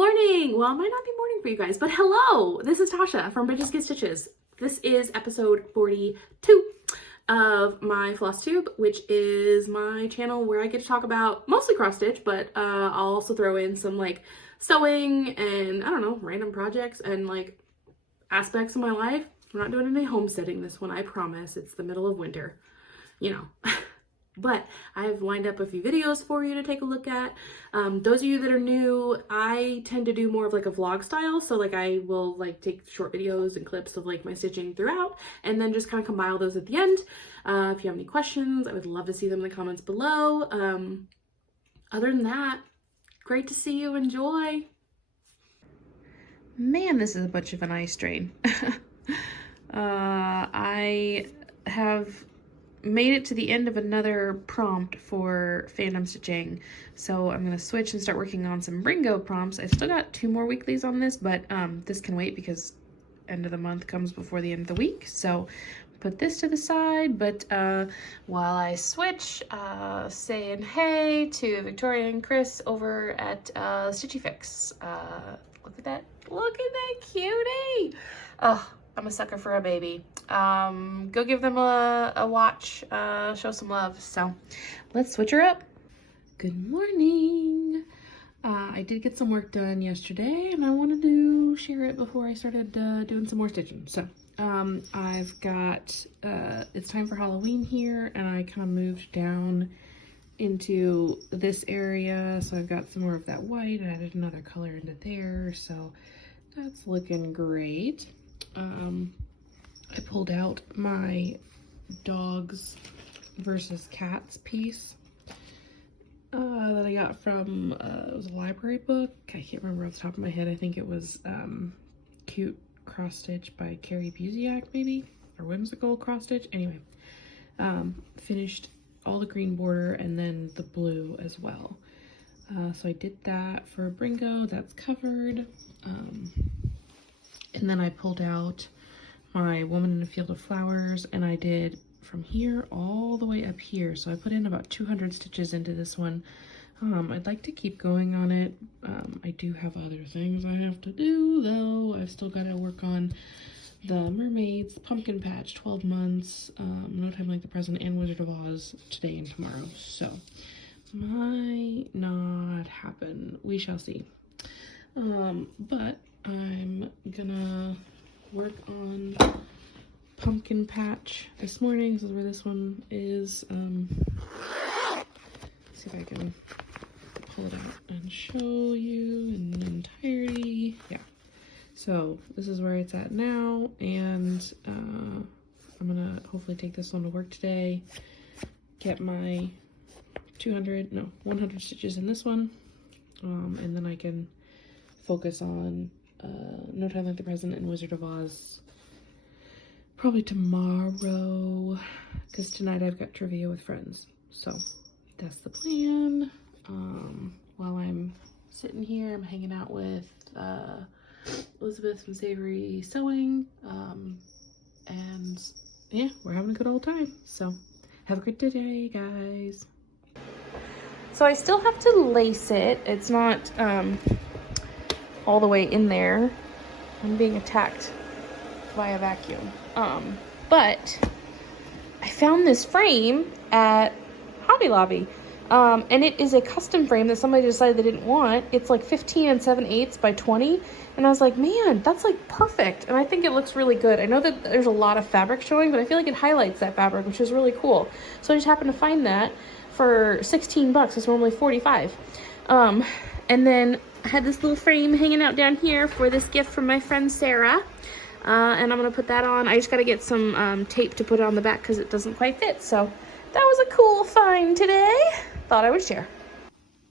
morning! Well, it might not be morning for you guys, but hello! This is Tasha from Bitches Get Stitches. This is episode 42 of my Flosstube, which is my channel where I get to talk about mostly cross stitch, but I'll also throw in some like sewing and I don't know, random projects and like aspects of my life. We're not doing any homesteading this one, I promise. It's the middle of winter, you know. But I've lined up a few videos for you to take a look at. Those of you that are new, I tend to do more of like a vlog style. So like I will like take short videos and clips of like my stitching throughout and then just kind of compile those at the end. If you have any questions, I would love to see them in the comments below. Other than that, great to see you. Enjoy. Man, this is a bunch of an eye strain. I have made it to the end of another prompt for fandom stitching, so I'm gonna switch and start working on some Bringo prompts. I've still got 2 more weeklies on this, but this can wait because end of the month comes before the end of the week, so put this to the side. But while I switch, saying hey to Victoria and Chris over at Stitchy Fix. Look at that cutie. Oh, I'm a sucker for a baby. Go give them a watch, show some love. So let's switch her up. Good morning. I did get some work done yesterday and I wanted to share it before I started doing some more stitching. So I've got, it's time for Halloween here and I kind of moved down into this area. So I've got some more of that white. I added another color into there. So that's looking great. I pulled out my dogs versus cats piece that I got from, it was a library book. I can't remember off the top of my head. I think it was Cute Cross Stitch by Carrie Busiak, maybe, or Whimsical Cross Stitch. Anyway, finished all the green border and then the blue as well. So I did that for Bringo. That's covered. And then I pulled out my Woman in a Field of Flowers and I did from here all the way up here. So I put in about 200 stitches into this one. I'd like to keep going on it. I do have other things I have to do though. I've still got to work on the Mermaids, Pumpkin Patch, 12 months, No Time Like the Present, and Wizard of Oz today and tomorrow. So might not happen. We shall see. But I'm gonna work on Pumpkin Patch this morning. This is where this one is. See if I can pull it out and show you in entirety. Yeah. So this is where it's at now, and I'm gonna hopefully take this one to work today. Get my 100 stitches in this one, and then I can focus on No Time Like the Present and Wizard of Oz probably tomorrow, because tonight I've got trivia with friends. So that's the plan. While I'm sitting here, I'm hanging out with Elizabeth from Savory Sewing, and yeah, we're having a good old time. So have a great day, guys. So I still have to lace it. It's not all the way in there. I'm being attacked by a vacuum. But I found this frame at Hobby Lobby. And it is a custom frame that somebody decided they didn't want. It's like 15 7/8 by 20. And I was like, man, that's like perfect. And I think it looks really good. I know that there's a lot of fabric showing, but I feel like it highlights that fabric, which is really cool. So I just happened to find that for 16 bucks. It's normally 45. And then I had this little frame hanging out down here for this gift from my friend Sarah. And I'm gonna put that on. I just gotta get some tape to put it on the back because it doesn't quite fit. So that was a cool find today. Thought I would share.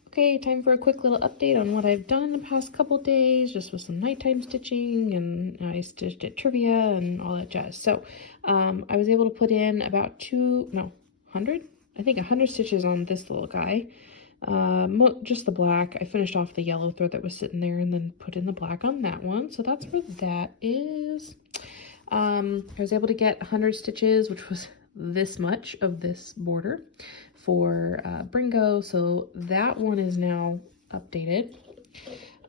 Okay, time for a quick little update on what I've done in the past couple days, just with some nighttime stitching, and I stitched at trivia and all that jazz. So I was able to put in about 100 stitches on this little guy. Just the black. I finished off the yellow thread that was sitting there and then put in the black on that one. So that's where that is. I was able to get 100 stitches, which was this much of this border for Bringo. So that one is now updated.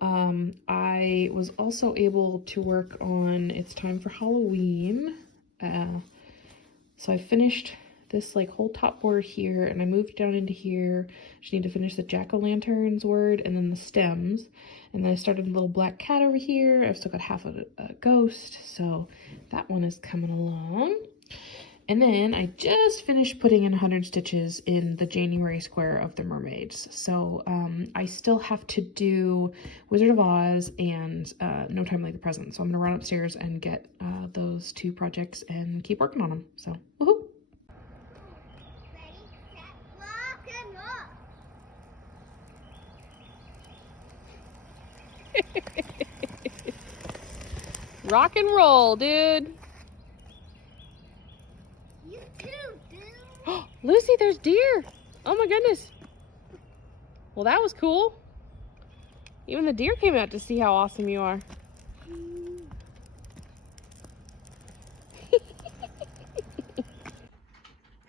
I was also able to work on It's Time for Halloween. So I finished this like whole top board here, and I moved down into here. Just need to finish the jack-o'-lanterns word and then the stems. And then I started a little black cat over here. I've still got half of a ghost, so that one is coming along. And then I just finished putting in 100 stitches in the January square of the mermaids. So I still have to do Wizard of Oz and No Time Like the Present. So I'm gonna run upstairs and get those two projects and keep working on them. So woohoo! Ready, set, rock, and roll. Rock and roll, dude. You too, dude. Lucy, there's deer. Oh my goodness. Well, that was cool. Even the deer came out to see how awesome you are.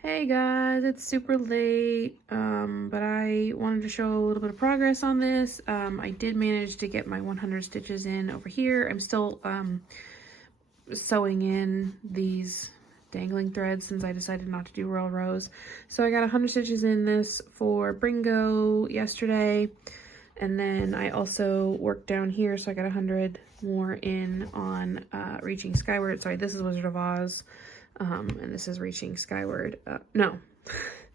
Hey guys, it's super late, but I wanted to show a little bit of progress on this. I did manage to get my 100 stitches in over here. I'm still sewing in these dangling threads since I decided not to do royal rows. So I got 100 stitches in this for Bringo yesterday, and then I also worked down here, so I got 100 more in on Reaching Skyward. Sorry, this is Wizard of Oz, and this is Reaching Skyward. No,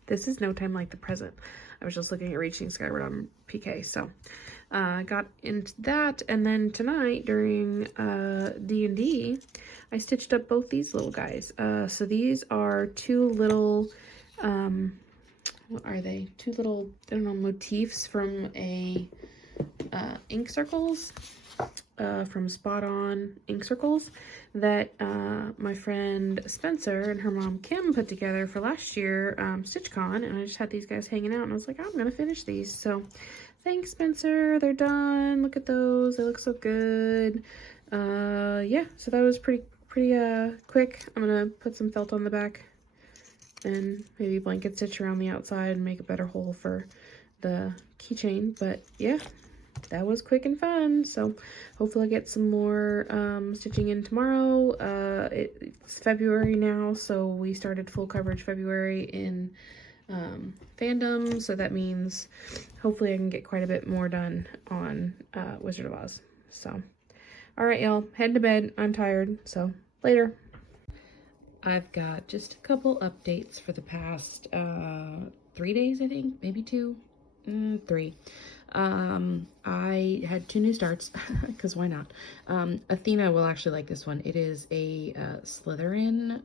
this is No Time Like the Present. I was just looking at Reaching Skyward on PK, so got into that. And then tonight during D&D, I stitched up both these little guys. So these are two little, what are they? Two little, I don't know, motifs from a ink circles, from Spot On ink circles that my friend Spencer and her mom Kim put together for last year StitchCon, and I just had these guys hanging out, and I was like, I'm gonna finish these. So thanks, Spencer. They're done. Look at those. They look so good. Yeah, so that was pretty quick. I'm gonna put some felt on the back and maybe blanket stitch around the outside and make a better hole for the keychain. But yeah, that was quick and fun. So hopefully I get some more stitching in tomorrow. It's February now, so we started full coverage February in fandom, so that means hopefully I can get quite a bit more done on Wizard of Oz. So all right, y'all, heading to bed. I'm tired, so later. I've got just a couple updates for the past 3 days, I think, maybe 3. I had 2 new starts because why not? Athena will actually like this one. It is a Slytherin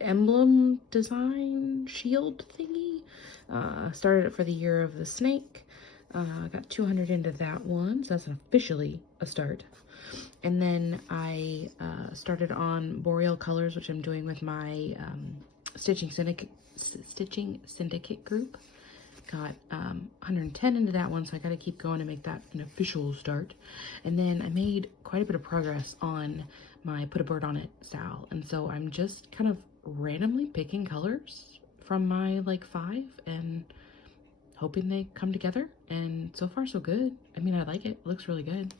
emblem design shield thingy. Started it for the Year of the Snake. Got 200 into that one, so that's officially a start. And then I started on Boreal Colors, which I'm doing with my Stitching Syndicate group. Got 110 into that one, so I got to keep going to make that an official start. And then I made quite a bit of progress on my Put a Bird on It Sal, and so I'm just kind of randomly picking colors from my like 5 and hoping they come together, and so far so good. I mean, I like it. It looks really good.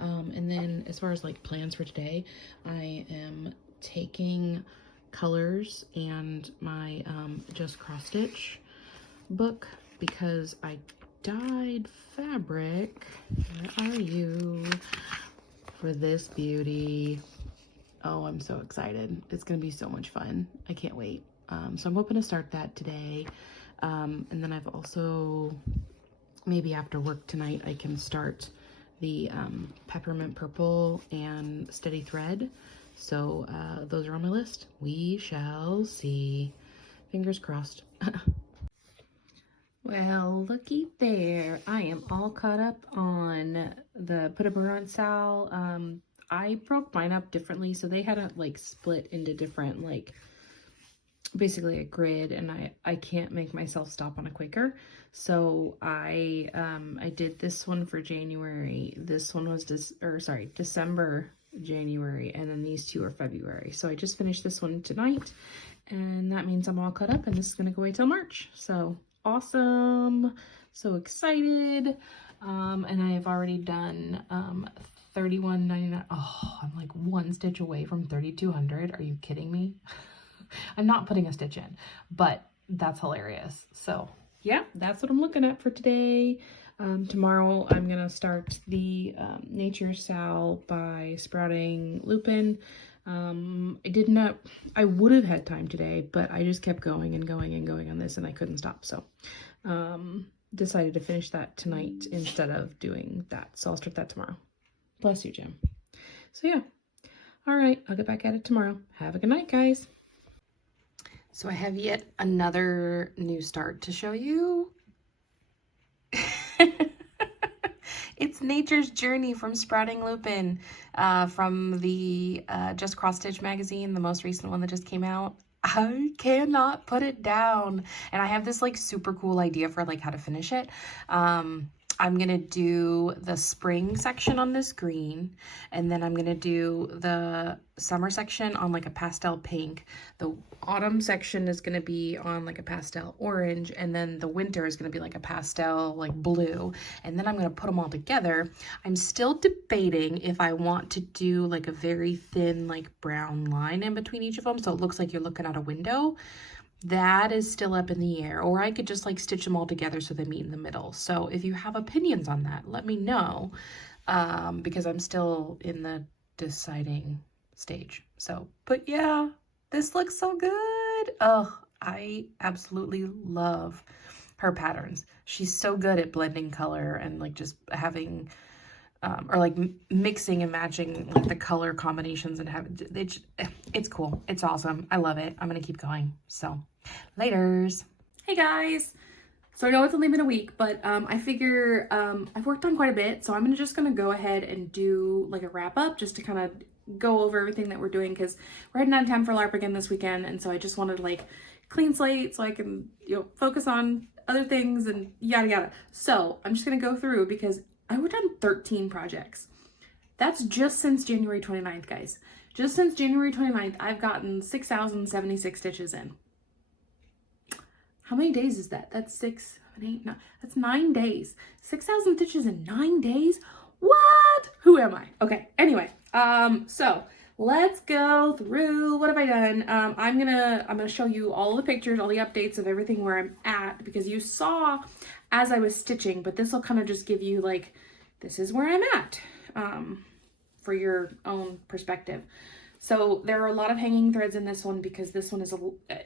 And then as far as like plans for today, I am taking colors and my Just Cross Stitch book because I dyed fabric. Where are you? For this beauty. Oh, I'm so excited. It's gonna be so much fun. I can't wait. So I'm hoping to start that today. And then I've also, maybe after work tonight, I can start the Peppermint Purple and Steady Thread. So those are on my list. We shall see. Fingers crossed. Well, looky there. I am all caught up on the Put a Bird on Sal. I broke mine up differently, so they had it like split into different, like basically a grid, and I can't make myself stop on a Quaker. So I did this one for January. This one was December, January, and then these two are February. So I just finished this one tonight, and that means I'm all caught up, and this is gonna go away till March. So awesome, so excited. And I have already done $31.99. Oh, I'm like one stitch away from 3,200. Are you kidding me? I'm not putting a stitch in, but that's hilarious. So yeah, that's what I'm looking at for today. Tomorrow I'm gonna start the Nature Sal by sprouting Lupine. I would have had time today, but I just kept going and going and going on this and I couldn't stop. So decided to finish that tonight instead of doing that. So I'll start that tomorrow. Bless you, Jim. So yeah. All right, I'll get back at it tomorrow. Have a good night, guys. So I have yet another new start to show you. It's Nature's Journey from Sprouting Lupine from the Just Cross Stitch magazine, the most recent one that just came out. I cannot put it down. And I have this like super cool idea for like how to finish it. I'm gonna do the spring section on this green, and then I'm gonna do the summer section on like a pastel pink. The autumn section is gonna be on like a pastel orange, and then the winter is gonna be like a pastel like blue, and then I'm gonna put them all together. I'm still debating if I want to do like a very thin like brown line in between each of them so it looks like you're looking out a window. That is still up in the air, or I could just like stitch them all together so they meet in the middle. So if you have opinions on that, let me know, because I'm still in the deciding stage. So, but yeah, this looks so good. Oh, I absolutely love her patterns. She's so good at blending color and like just having or like mixing and matching like the color combinations and having it's cool. It's awesome. I love it. I'm gonna keep going. So laters. Hey guys. So I know it's only been a week, but I figure I've worked on quite a bit, so I'm just gonna go ahead and do like a wrap up just to kind of go over everything that we're doing, because we're heading out of town for LARP again this weekend, and so I just wanted like clean slate so I can, you know, focus on other things and yada yada. So I'm just gonna go through because I worked on 13 projects. That's just since January 29th, guys. Just since January 29th, I've gotten 6,076 stitches in. How many days is that? That's 6, 7, 8, 9. That's 9 days. 6,000 stitches in 9 days? What? Who am I? Okay, anyway. So let's go through. What have I done? I'm gonna show you all the pictures, all the updates of everything where I'm at, because you saw as I was stitching, but this will kind of just give you like, this is where I'm at, for your own perspective. So there are a lot of hanging threads in this one because this one is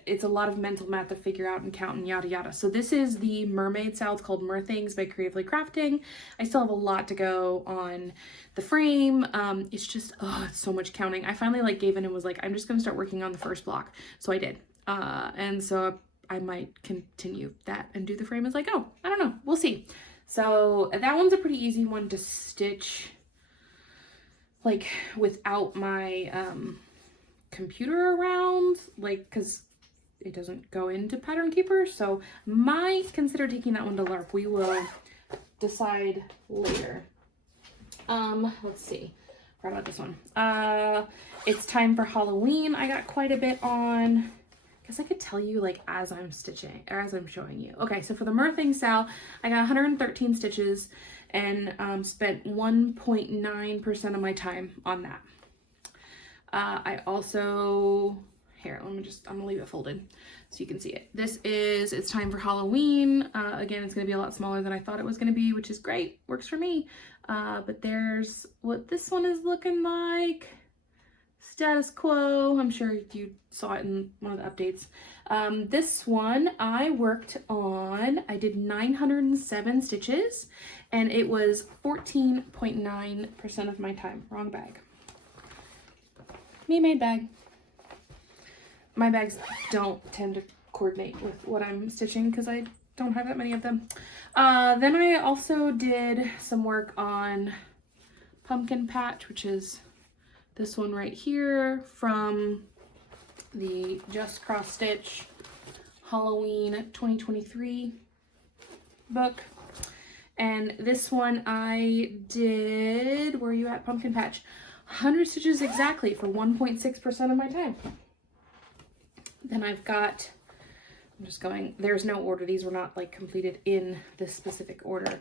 it's a lot of mental math to figure out and count and yada yada. So this is the mermaid sal. It's called MerThings by Creatively Crafting. I still have a lot to go on the frame. It's just, oh, it's so much counting. I finally like gave in and was like, I'm just gonna start working on the first block. So I did. And so I might continue that and do the frame as I go. I don't know, we'll see. So that one's a pretty easy one to stitch like without my computer around, like, because it doesn't go into Pattern Keeper. So might consider taking that one to LARP. We will decide later. Let's see. Forgot about this one. It's time for Halloween. I got quite a bit on. Guess I could tell you like as I'm stitching or as I'm showing you. Okay, so for the MerThings sal, I got 113 stitches and spent 1.9% of my time on that. I also, here, I'm gonna leave it folded so you can see it. This is, it's time for Halloween. Again, it's gonna be a lot smaller than I thought it was gonna be, which is great, works for me. But there's what this one is looking like. Status quo. I'm sure you saw it in one of the updates. This one I worked on, I did 907 stitches and it was 14.9% of my time. Wrong bag. Me made bag. My bags don't tend to coordinate with what I'm stitching because I don't have that many of them. Then I also did some work on Pumpkin Patch, which is this one right here from the Just Cross Stitch Halloween 2023 book. And this one I did, where are you at, Pumpkin Patch? 100 stitches exactly for 1.6% of my time. Then I've got, I'm just going, there's no order. These were not like completed in this specific order.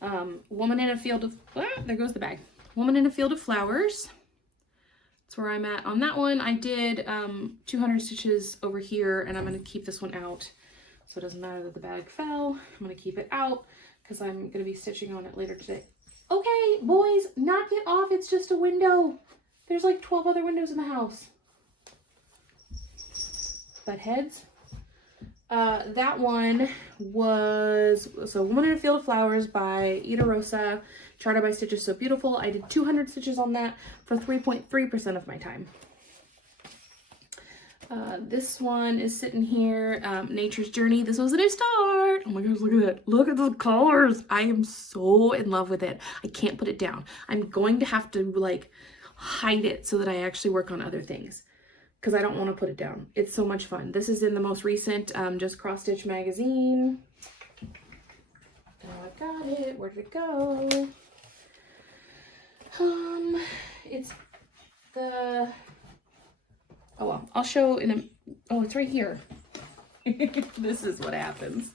Woman in a Field of, there goes the bag. Woman in a Field of Flowers. That's where I'm at on that one. I did 200 stitches over here, and I'm going to keep this one out. So it doesn't matter that the bag fell. I'm going to keep it out because I'm going to be stitching on it later today. Okay, boys, knock it off. It's just a window. There's like 12 other windows in the house. Butt heads. That one was, so Woman in a Field of Flowers by Eder, Rosa, charted by StitchesSewBeautiful. I did 200 stitches on that for 3.3% of my time. This one is sitting here, Nature's Journey. This was a new start. Oh my gosh, look at that. Look at the colors. I am so in love with it. I can't put it down. I'm going to have to like hide it so that I actually work on other things because I don't want to put it down. It's so much fun. This is in the most recent Just Cross Stitch magazine. Oh, I've got it. Where did it go? It's the, oh well, I'll show in a, oh, it's right here. This is what happens.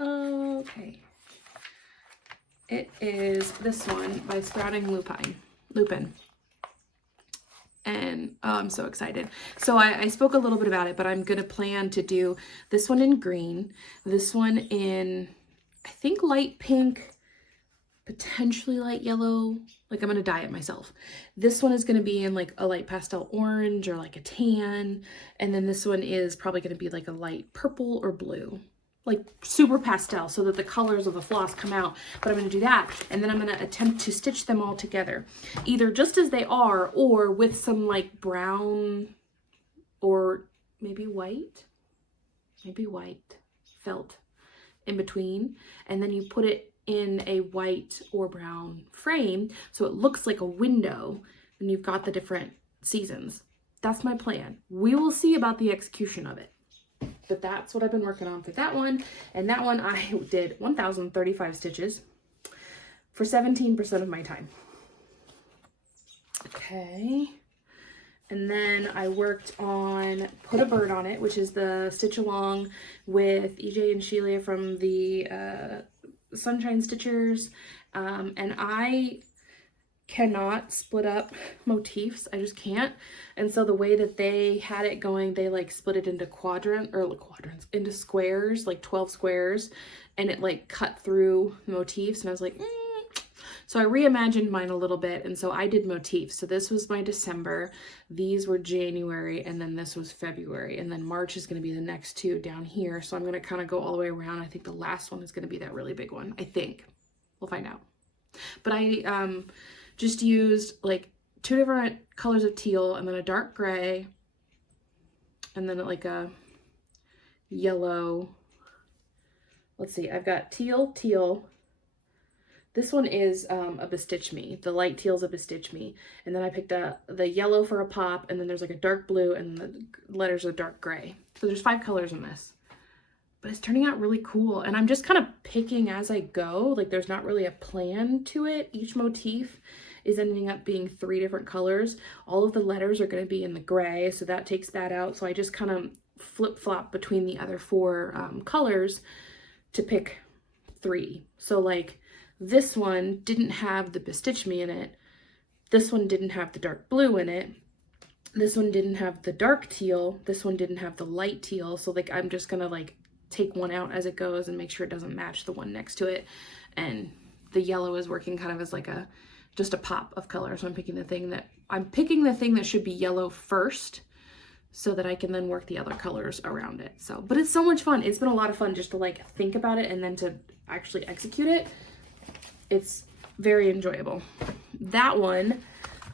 Okay. It is this one by Sprouting Lupine. And oh, I'm so excited. So I spoke a little bit about it, but I'm gonna plan to do this one in green, this one in, I think, light pink, potentially light yellow. Like, I'm gonna dye it myself. This one is gonna be in like a light pastel orange or like a tan, and then this one is probably gonna be like a light purple or blue, like super pastel, so that the colors of the floss come out. But I'm gonna do that, and then I'm gonna attempt to stitch them all together, either just as they are or with some like brown or maybe white felt in between, and then you put it in a white or brown frame so it looks like a window, and you've got the different seasons. That's my plan. We will see about the execution of it. But that's what I've been working on for that one. And that one I did 1,035 stitches for 17% of my time. Okay. And then I worked on Put a Bird on It, which is the stitch along with EJ and Sheila from the Sunshine Stitchers. And I cannot split up motifs. I just can't. And so the way that they had it going, they like split it into quadrants, into squares, like 12 squares, and it like cut through motifs. And I was like, So I reimagined mine a little bit, and so I did motifs. So this was my December, these were January, and then this was February, and then March is going to be the next two down here. So I'm going to kind of go all the way around. I think the last one is going to be that really big one. I think. We'll find out. But I just used like 2 different colors of teal, and then a dark gray, and then like a yellow. Let's see, I've got teal. This one is a Bestitch Me. The light teal's a Bestitch Me. And then I picked up the yellow for a pop, and then there's like a dark blue, and the letters are dark gray. So there's 5 colors in this. But it's turning out really cool. And I'm just kind of picking as I go. Like, there's not really a plan to it. Each motif is ending up being 3 different colors. All of the letters are going to be in the gray, so that takes that out. So I just kind of flip-flop between the other 4 colors to pick 3. So like, this one didn't have the Bestitch Me in it. This one didn't have the dark blue in it. This one didn't have the dark teal. This one didn't have the light teal. So like, I'm just gonna like take one out as it goes and make sure it doesn't match the one next to it. And the yellow is working kind of as like just a pop of color. So I'm picking the thing that should be yellow first, so that I can then work the other colors around it. So, but it's so much fun. It's been a lot of fun just to like think about it and then to actually execute it. It's very enjoyable. That one,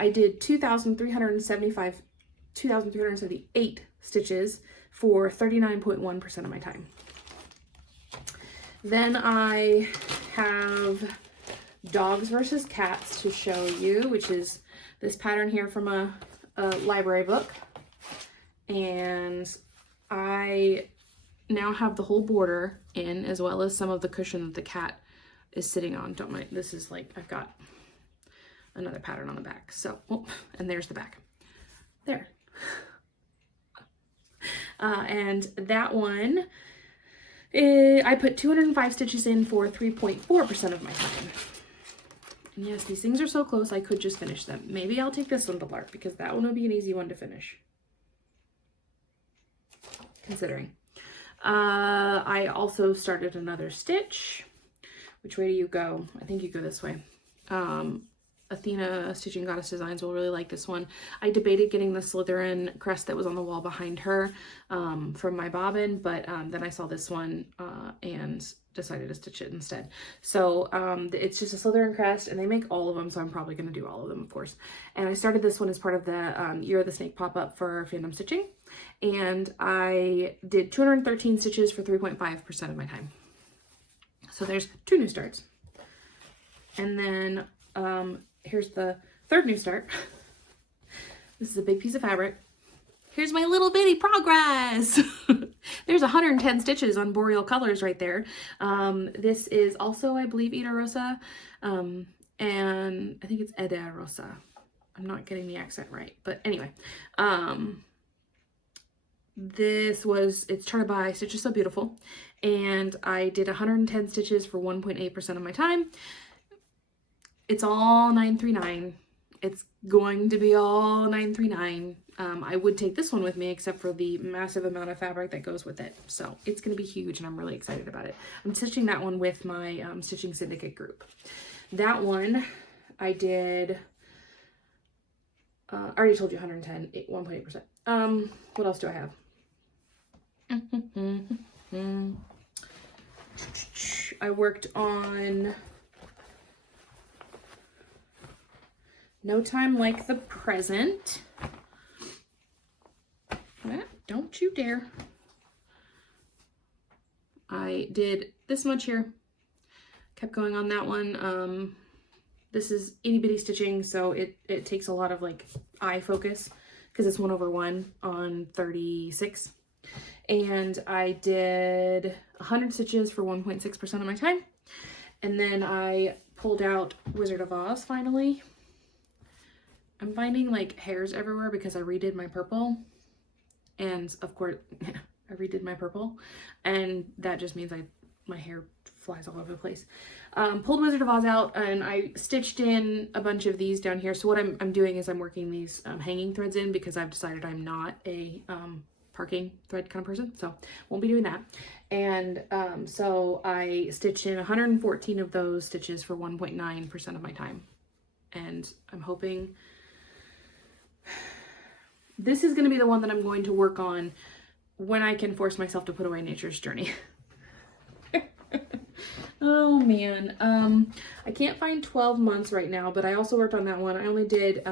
I did 2,378 stitches for 39.1% of my time. Then I have Dogs versus Cats to show you, which is this pattern here from a library book. And I now have the whole border in, as well as some of the cushion that the cat is sitting on. Don't mind, this is like, I've got another pattern on the back. So, oh, and there's the back. There. And that one, I put 205 stitches in for 3.4% of my time. And yes, these things are so close, I could just finish them. Maybe I'll take this one to Lark because that one would be an easy one to finish. Considering. I also started another stitch. Which way do you go? I think you go this way. Athena Stitching Goddess Designs will really like this one. I debated getting the Slytherin crest that was on the wall behind her from my bobbin, but then I saw this one and decided to stitch it instead. So it's just a Slytherin crest, and they make all of them, so I'm probably going to do all of them, of course. And I started this one as part of the Year of the Snake pop-up for Fandom Stitching, and I did 213 stitches for 3.5% of my time. So there's 2 new starts. And then here's the 3rd new start. This is a big piece of fabric. Here's my little bitty progress. There's 110 stitches on Boreal Colors right there. This is also, I believe, Eder Rosa. And I think it's Eder Rosa. I'm not getting the accent right. But anyway. It's charted by StitchesSewBeautiful. And I did 110 stitches for 1.8% of my time. It's all 939. It's going to be all 939. I would take this one with me except for the massive amount of fabric that goes with it. So it's going to be huge and I'm really excited about it. I'm stitching that one with my Stitching Syndicate group. That one I did, I already told you 110, 1.8%. What else do I have? I worked on No Time Like the Present. Don't you dare. I did this much here. Kept going on that one. This is itty bitty stitching, so it takes a lot of like eye focus because it's 1/1 on 36. And I did 100 stitches for 1.6% of my time. And then I pulled out Wizard of Oz finally. I'm finding like hairs everywhere because I redid my purple. And of course, I redid my purple. And that just means my hair flies all over the place. Pulled Wizard of Oz out and I stitched in a bunch of these down here. So what I'm doing is I'm working these hanging threads in because I've decided I'm not a parking thread kind of person, so won't be doing that. And so I stitched in 114 of those stitches for 1.9% of my time. And I'm hoping this is going to be the one that I'm going to work on when I can force myself to put away Nature's Journey. Oh man, I can't find 12 months right now, but I also worked on that one. I only did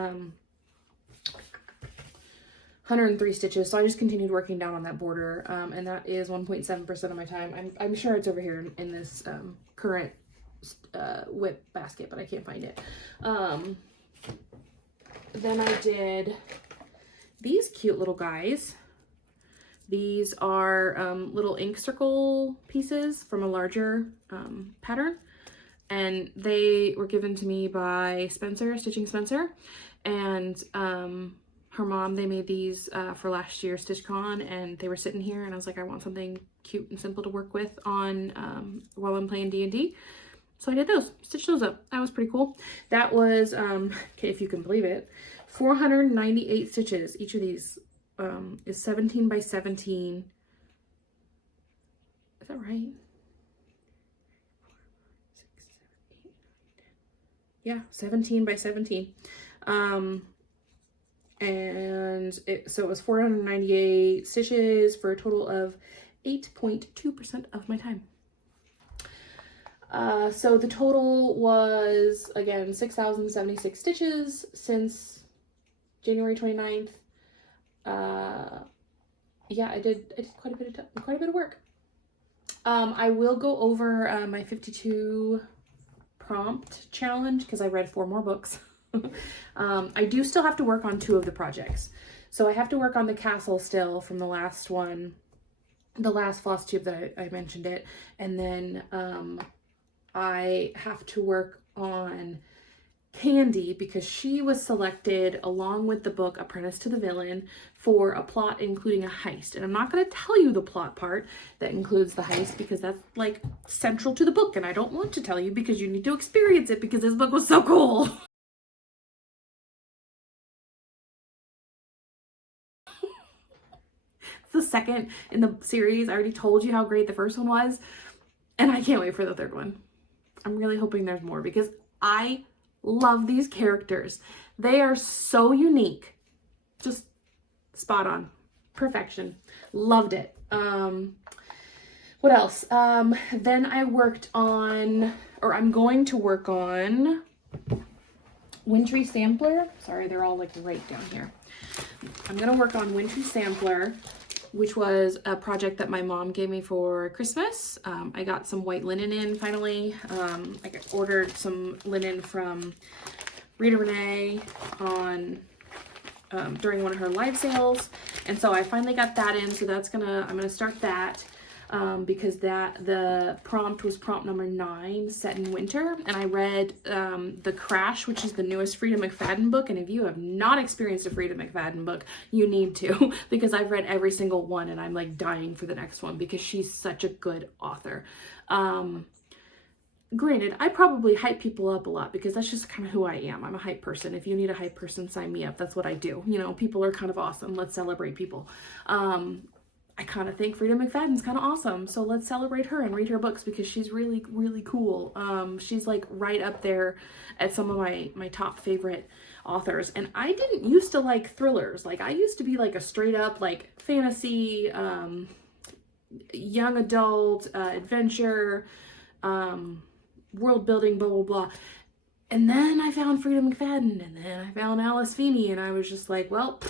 103 stitches, so I just continued working down on that border, and that is 1.7% of my time. I'm sure it's over here in this current whip basket, but I can't find it. Then I did these cute little guys. These are little ink circle pieces from a larger pattern, and they were given to me by Spencer, Stitching Spencer, and her mom. They made these for last year's StitchCon, and they were sitting here, and I was like, I want something cute and simple to work with on while I'm playing D&D. So I did those, stitched those up. That was pretty cool. That was, okay, if you can believe it, 498 stitches. Each of these is 17 by 17. Is that right? 6, 7, 8, 9, 10. Yeah, 17 by 17. And so it was 498 stitches for a total of 8.2% of my time. So the total was, again, 6,076 stitches since January 29th. Yeah, I did quite a bit of work. I will go over my 52 prompt challenge because I read 4 more books. I do still have to work on 2 of the projects. So I have to work on the castle still from the last one, the last Flosstube that I mentioned it. And then I have to work on Candy because she was selected along with the book Apprentice to the Villain for a plot including a heist. And I'm not going to tell you the plot part that includes the heist because that's like central to the book and I don't want to tell you because you need to experience it because this book was so cool. It's the second in the series. I already told you how great the first one was and I can't wait for the third one. I'm really hoping there's more because I love these characters. They are so unique. Just spot on. Perfection. Loved it. What else? Then I worked on, or I'm going to work on Wintry Sampler. Sorry, they're all like right down here. I'm going to work on Wintry Sampler, which was a project that my mom gave me for Christmas. I got some white linen in finally. I ordered some linen from Rita Renee on during one of her live sales. And so I finally got that in. So that's I'm gonna start that because the prompt was prompt number 9, set in winter. And I read The Crash, which is the newest Frida McFadden book. And if you have not experienced a Frida McFadden book, you need to because I've read every single one and I'm like dying for the next one because she's such a good author. Granted, I probably hype people up a lot because that's just kind of who I am. I'm a hype person. If you need a hype person, sign me up. That's what I do. You know, people are kind of awesome. Let's celebrate people. I kind of think Frida McFadden's kind of awesome. So let's celebrate her and read her books because she's really, really cool. She's like right up there at some of my top favorite authors. And I didn't used to like thrillers. Like I used to be like a straight up like fantasy, young adult, adventure, world building, blah, blah, blah. And then I found Frida McFadden and then I found Alice Feeney and I was just like, well,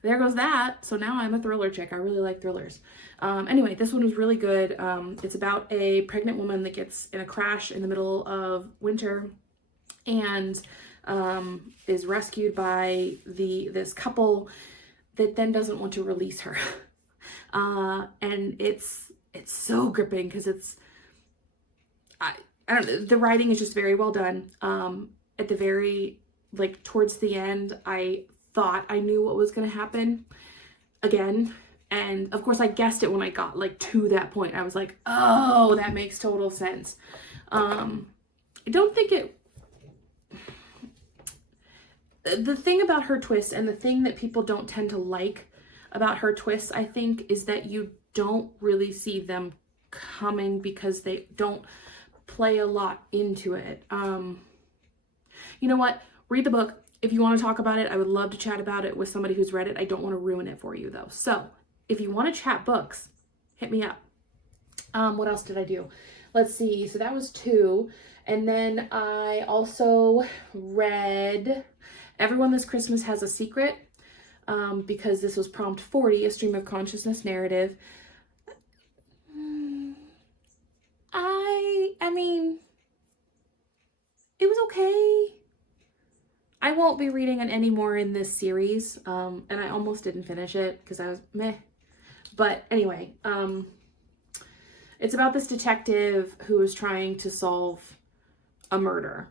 there goes that. So now I'm a thriller chick. I really like thrillers. Anyway, this one was really good. It's about a pregnant woman that gets in a crash in the middle of winter and is rescued by this couple that then doesn't want to release her. And it's so gripping because I don't know, the writing is just very well done. At the very, like towards the end, I thought I knew what was going to happen again. And of course I guessed it when I got like to that point. I was like, oh, that makes total sense. I don't think the thing about her twist and the thing that people don't tend to like about her twists, I think, is that you don't really see them coming because they don't play a lot into it. You know what? Read the book. If you want to talk about it, I would love to chat about it with somebody who's read it. I don't want to ruin it for you though. So if you want to chat books, hit me up. What else did I do? Let's see. So that was 2. And then I also read Everyone This Christmas Has a Secret because this was prompt 40, a stream of consciousness narrative. I mean, it was okay. I won't be reading it anymore in this series, and I almost didn't finish it because I was meh. But anyway, it's about this detective who is trying to solve a murder.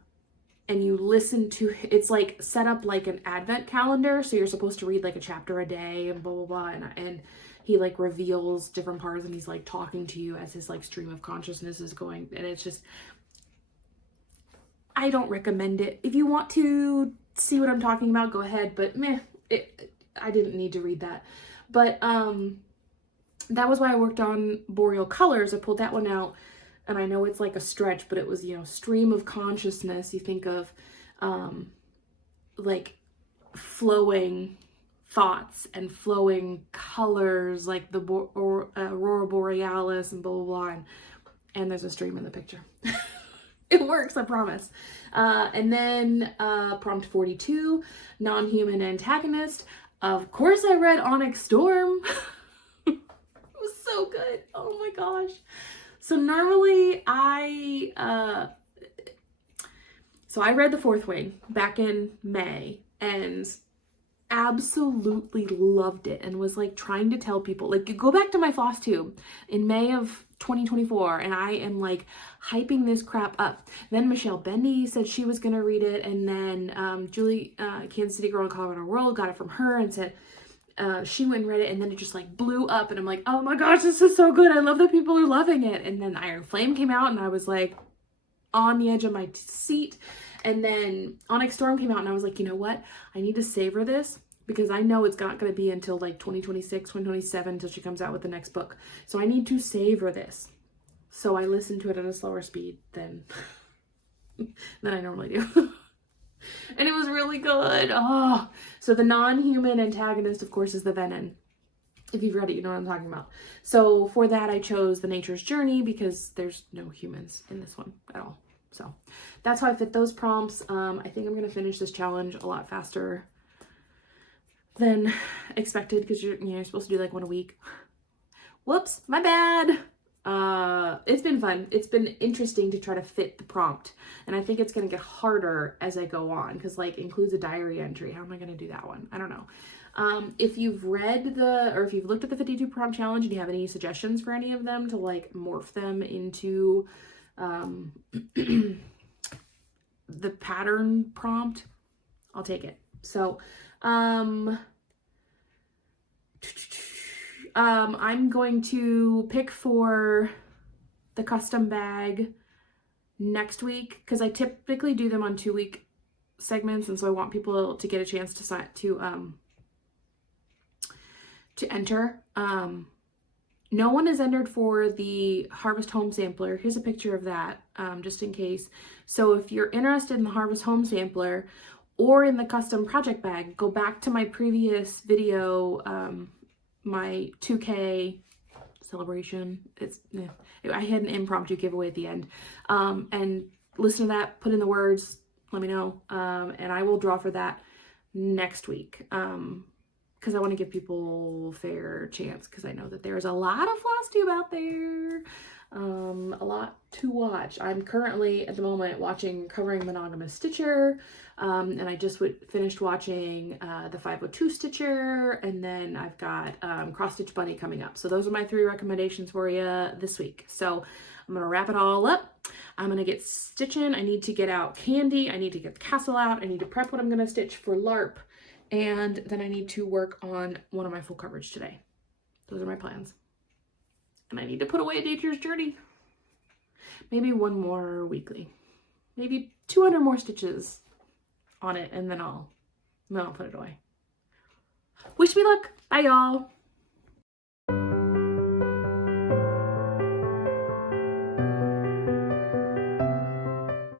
And you listen to, it's like set up like an advent calendar, so you're supposed to read like a chapter a day and blah, blah, blah. And he like reveals different parts and he's like talking to you as his like stream of consciousness is going. And it's just, I don't recommend it. If you want to see what I'm talking about, go ahead. But meh, I didn't need to read that. But that was why I worked on Boreal Colors. I pulled that one out. And I know it's like a stretch, but it was, you know, stream of consciousness. You think of like flowing thoughts and flowing colors, like the Aurora Borealis and blah, blah, blah. And there's a stream in the picture. It works, I promise. And then prompt 42, non-human antagonist. Of course I read Onyx Storm. It was so good. Oh my gosh. So normally I read The Fourth Wing back in May and absolutely loved it and was like trying to tell people, like, go back to my Flosstube in May of 2024, and I am like hyping this crap up. Then Michelle Bendy said she was gonna read it, and then Julie, Kansas City Girl in Colorado World, got it from her and said she went and read it, and then it just like blew up, and I'm like, oh my gosh, this is so good. I love that people are loving it. And then Iron Flame came out, and I was like on the edge of my seat. And then Onyx Storm came out, and I was like, you know what? I need to savor this, because I know it's not going to be until like 2026, 2027 until she comes out with the next book. So I need to savor this. So I listened to it at a slower speed than I normally do. And it was really good. Oh, so the non-human antagonist, of course, is the Venom. If you've read it, you know what I'm talking about. So for that, I chose The Nature's Journey, because there's no humans in this one at all. So that's how I fit those prompts. I think I'm going to finish this challenge a lot faster than expected, because you're supposed to do like one a week. Whoops, my bad. It's been fun. It's been interesting to try to fit the prompt, and I think it's going to get harder as I go on, because like includes a diary entry. How am I going to do that one? I don't know. If you've read if you've looked at the 52 prompt challenge and you have any suggestions for any of them to like morph them into the pattern prompt, I'll take it. So I'm going to pick for the custom bag next week, because I typically do them on 2-week segments, and so I want people to get a chance to enter. No one is entered for the Harvest Home Sampler. Here's a picture of that, just in case. So if you're interested in the Harvest Home Sampler or in the custom project bag, go back to my previous video, my 2K celebration. I had an impromptu giveaway at the end, and listen to that, put in the words, let me know, and I will draw for that next week, because I want to give people a fair chance, because I know that there's a lot of Flosstube out there, a lot to watch. I'm currently at the moment watching Covering Monogamous Stitcher, and I just finished watching the 502 Stitcher, and then I've got Cross Stitch Bunny coming up. So those are my 3 recommendations for you this week. So I'm gonna wrap it all up. I'm gonna get stitching. I need to get out Candy. I need to get the castle out. I need to prep what I'm gonna stitch for LARP, and then I need to work on one of my full coverage today. Those are my plans. And I need to put away Nature's Journey. Maybe 1 more weekly. Maybe 200 more stitches on it, and then I'll put it away. Wish me luck. Bye, y'all.